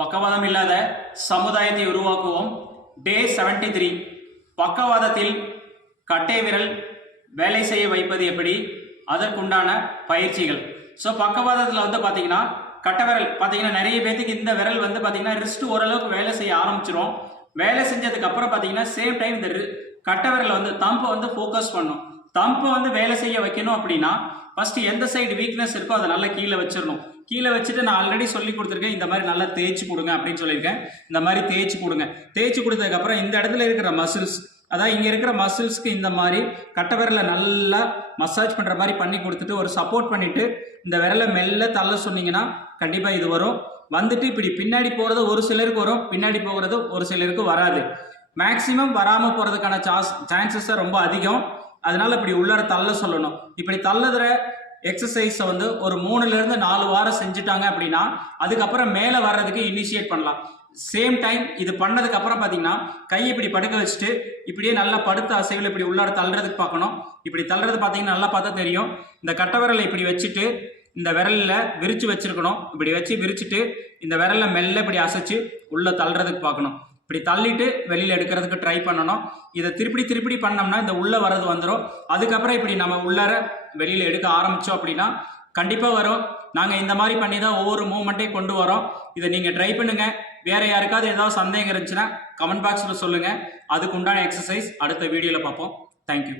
பக்கவாதம் இல்லாத சமுதாயத்தை உருவாக்குவோம். டே 73 த்ரீ பக்கவாதத்தில் கட்டை விரல் வேலை செய்ய வைப்பது எப்படி? அதற்குண்டான பயிற்சிகள். ஸோ பக்கவாதத்தில் வந்து பார்த்தீங்கன்னா கட்டை விரல். பார்த்தீங்கன்னா நிறைய பேத்துக்கு இந்த விரல் வந்து பார்த்தீங்கன்னா ரிஸ்ட் ஓரளவுக்கு வேலை செய்ய ஆரம்பிச்சிரும். வேலை செஞ்சதுக்கு அப்புறம் பார்த்தீங்கன்னா சேம் டைம் இந்த கட்டை விரலை வந்து தம்பை வந்து ஃபோக்கஸ் பண்ணும். தம்பை வந்து வேலை செய்ய வைக்கணும் அப்படின்னா ஃபர்ஸ்ட் எந்த சைடு வீக்னஸ் இருக்கோ அதை நல்லா கீழே வச்சிடணும். கீழே வச்சுட்டு நான் ஆல்ரெடி சொல்லி கொடுத்துருக்கேன் இந்த மாதிரி நல்லா தேய்ச்சி கொடுங்க அப்படின்னு சொல்லியிருக்கேன். இந்த மாதிரி தேய்ச்சி கொடுங்க. தேய்ச்சி கொடுத்ததுக்கப்புறம் இந்த இடத்துல இருக்கிற மசில்ஸ் அதாவது இங்கே இருக்கிற மசில்ஸ்க்கு இந்த மாதிரி கட்டை விரலை நல்லா மசாஜ் பண்ணுற மாதிரி பண்ணி கொடுத்துட்டு ஒரு சப்போர்ட் பண்ணிவிட்டு இந்த விரலை மெல்ல தள்ள சொன்னீங்கன்னா கண்டிப்பாக இது வரும். வந்துட்டு இப்படி பின்னாடி போகிறது ஒரு சிலருக்கு வரும் பின்னாடி போகிறது ஒரு சிலருக்கு வராது. மேக்ஸிமம் வராமல் போகிறதுக்கான சான்ஸ் சான்சஸ் ரொம்ப அதிகம். அதனால இப்படி உள்ளார தள்ள சொல்லணும். இப்படி தள்ளுற எக்ஸசைஸை வந்து ஒரு மூணுலேருந்து நாலு வாரம் செஞ்சுட்டாங்க அப்படின்னா அதுக்கப்புறம் மேலே வர்றதுக்கு இனிஷியேட் பண்ணலாம். சேம் டைம் இது பண்ணதுக்கு அப்புறம் பார்த்தீங்கன்னா கை இப்படி படுக்க வச்சுட்டு இப்படியே நல்லா படுத்த அசைவில் இப்படி உள்ளார தள்ளுறதுக்கு பார்க்கணும். இப்படி தள்ளுறது பார்த்தீங்கன்னா நல்லா பார்த்தா தெரியும். இந்த கட்டை விரலை இப்படி வச்சுட்டு இந்த விரலில் விரிச்சு வச்சிருக்கணும். இப்படி வச்சு விரிச்சுட்டு இந்த விரலில் மெல்ல இப்படி அசைச்சு உள்ளே தள்ளுறதுக்கு பார்க்கணும். இப்படி தள்ளிட்டு வெளியில் எடுக்கிறதுக்கு ட்ரை பண்ணணும். இதை திருப்பி திருப்பி பண்ணோம்னா இந்த உள்ளே வர்றது வந்துடும் அதுக்கப்புறம் இப்படி நம்ம உள்ளார வெளியில் எடுக்க ஆரம்பித்தோம் அப்படின்னா கண்டிப்பாக வரும். நாங்கள் இந்த மாதிரி பண்ணி தான் ஒவ்வொரு மூமெண்ட்டையும் கொண்டு வரோம். இதை நீங்கள் ட்ரை பண்ணுங்கள் வேறு யாருக்காவது ஏதாவது சந்தேகம் இருந்துச்சுன்னா கமெண்ட் பாக்ஸில் சொல்லுங்கள் அதுக்கு உண்டான எக்ஸசைஸ் அடுத்த வீடியோவில் பார்ப்போம். தேங்க்யூ